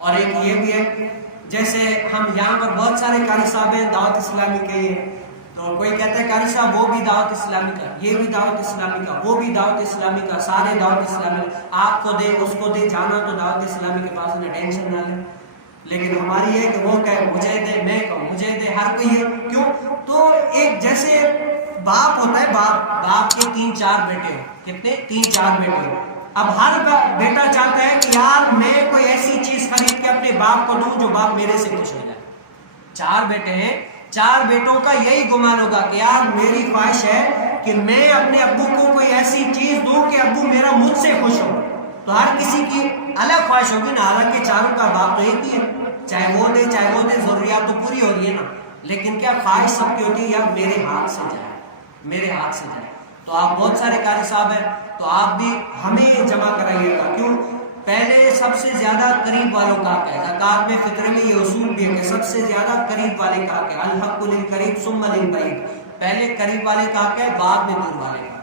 اور ایک یہ بھی ہے، جیسے ہم یہاں پر بہت سارے قاری صاحب ہیں دعوت اسلامی کے، تو کوئی کہتا ہے قاری صاحب وہ بھی دعوت اسلامی کا، یہ بھی دعوت اسلامی کا، وہ بھی دعوت اسلامی کا، سارے دعوت اسلامی، آپ کو دے اس کو دے، جانا تو دعوت اسلامی کے پاس ہے، ٹینشن نہ لے۔ لیکن ہماری یہ کہ وہ کہے مجھے دے، میں کہوں مجھے دے، ہر کوئی ہے کیوں؟ تو ایک جیسے باپ ہوتا ہے، باپ کے 3-4 بیٹے ہو، کتنے؟ 3-4 بیٹے ہو۔ اب ہر بیٹا چاہتا ہے کہ یار میں کوئی ایسی چیز خرید کے اپنے باپ کو دوں جو باپ میرے سے خوش ہو جائے۔ 4 بیٹے ہیں، 4 بیٹوں کا یہی گمان ہوگا کہ یار میری خواہش ہے کہ میں اپنے ابو کو کوئی ایسی چیز دوں کہ ابو میرا مجھ سے خوش ہو۔ تو ہر کسی کی الگ خواہش ہوگی نا، حالانکہ چاروں کا باپ تو ایک ہی ہے، چاہے وہ دے چاہے وہ دے، ضروریات تو پوری ہو رہی ہے نا، لیکن کیا خواہش سب کی ہوتی ہے یار میرے ہاتھ سے جائے، میرے ہاتھ سے جائے۔ تو آپ بہت سارے قاری صاحب ہیں، تو آپ بھی ہمیں جمع کرائیے گا، کیوں؟ پہلے سب سے زیادہ قریب والوں کا ہے، زکوٰۃ میں فطرے میں یہ اصول بھی ہے کہ سب سے زیادہ قریب والے کا ہے، الحق للقریب ثم للبعید، پہلے قریب والے کا ہے بعد میں دور والے کا۔